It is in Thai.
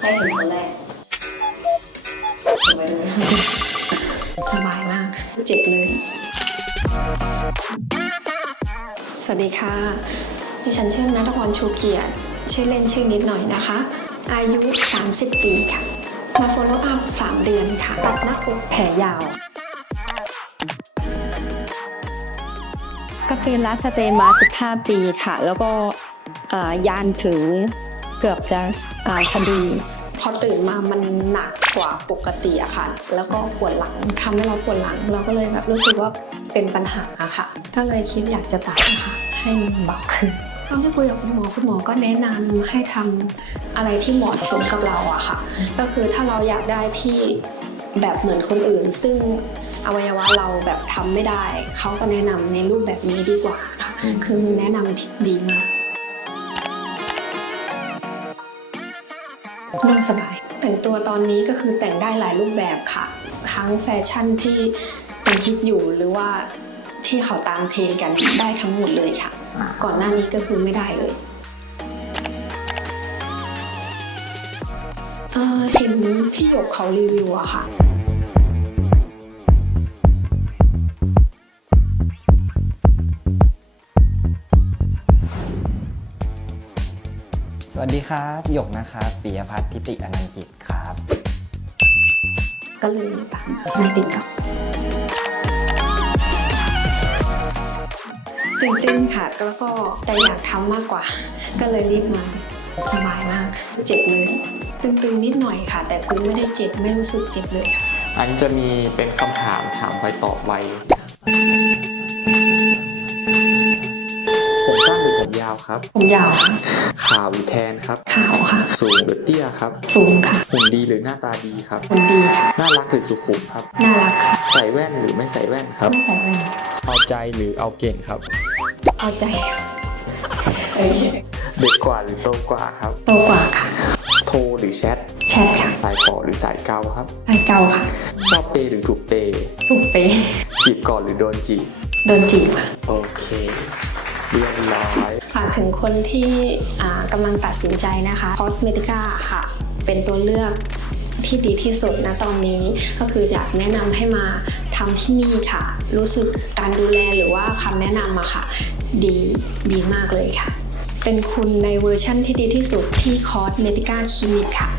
ให้เห็นคนแรกสบายมาก เจ็บเลย สวัสดีค่ะ ดิฉันชื่อนัทพรชูเกียรติ ชื่อเล่นชื่อนิดหน่อยนะคะ อายุ 30 ปีค่ะ มา follow up 3 เดือนค่ะ ตัดหน้าอกแผลยาว ก็คือรัสเตย์มา 15 ปีค่ะ แล้วก็ยานถึง เกือบจะอ่าสะดือพอตื่นมามันหนักกว่าปกติอะค่ะ แล้วก็ปวดหลังทำให้เราปวดหลัง เราก็เลยแบบรู้สึกว่าเป็นปัญหาอะค่ะ ก็เลยคิดอยากจะตัดนะคะให้มันเบาขึ้นตอนที่คุยกับคุณหมอคุณหมอก็แนะนำให้ทำอะไรที่เหมาะสมกับเราอะค่ะ ก็คือถ้าเราอยากได้ที่แบบเหมือนคนอื่น ซึ่งอวัยวะเราแบบทำไม่ได้ เขาก็แนะนำในรูปแบบนี้ดีกว่าค่ะ คือแนะนำที่ดีมาก นั่งสบาย แต่งตัวตอนนี้ก็คือแต่งได้หลายรูปแบบค่ะ ทั้งแฟชั่นที่เป็นคิดอยู่หรือว่าที่เขาตามเทรนกันได้ทั้งหมดเลยค่ะ ก่อนหน้านี้ก็คือไม่ได้เลยเอ่อเห็นพี่หยกเขารีวิวอะค่ะ สวัสดีครับหยกนะครับปิยพัฒน์ทิติอนันต์กิจครับ ก็เลยตามมาติดกับตื่นเต้นค่ะแล้วก็แต่อยากทำมากกว่า ก็เลยรีบมาสบายมาก เจ็บเลย ตึงๆนิดหน่อยค่ะ แต่คือไม่ได้เจ็บไม่รู้สึกเจ็บเลยค่ะ อันนี้จะมีเป็นคำถามถามไวตอบไว ผมสั้นหรือผมยาวครับ ผมยาวค่ะขาวหรือแทนครับ ขาวค่ะ สูงหรือเตี้ยครับสูงค่ะหุ่นดีหรือหน้าตาดีครับ คนดีค่ะน่ารักหรือสุขุมครับ น่ารักค่ะใส่แว่นหรือไม่ใส่แว่นครับ ไม่ใส่แว่นเอาใจหรือเอาเก่งครับพอใจโอเคเด็กกว่าหรือโตกว่าครับ โตกว่าค่ะ โทรหรือแชทแชทค่ะสายฝอหรือสายเกาครับลายเกาค่ะ ชอบเปย์หรือถูกเปย์ถูกเปย์จีบก่อนหรือโดนจีบ โดนจีบค่ะ โอเค เรียบร้อยฝากถึงคนที่กำลังตัดสินใจนะคะคอสเมติก้าค่ะ เป็นตัวเลือกที่ดีที่สุดนะตอนนี้ก็คืออยากแนะนำให้มาทำที่นี่ค่ะ รู้สึกการดูแลหรือว่าคำแนะนำอะค่ะ ดีดีมากเลยค่ะ เป็นคุณในเวอร์ชั่นที่ดีที่สุดที่คอสเมติก้าคลินิกค่ะ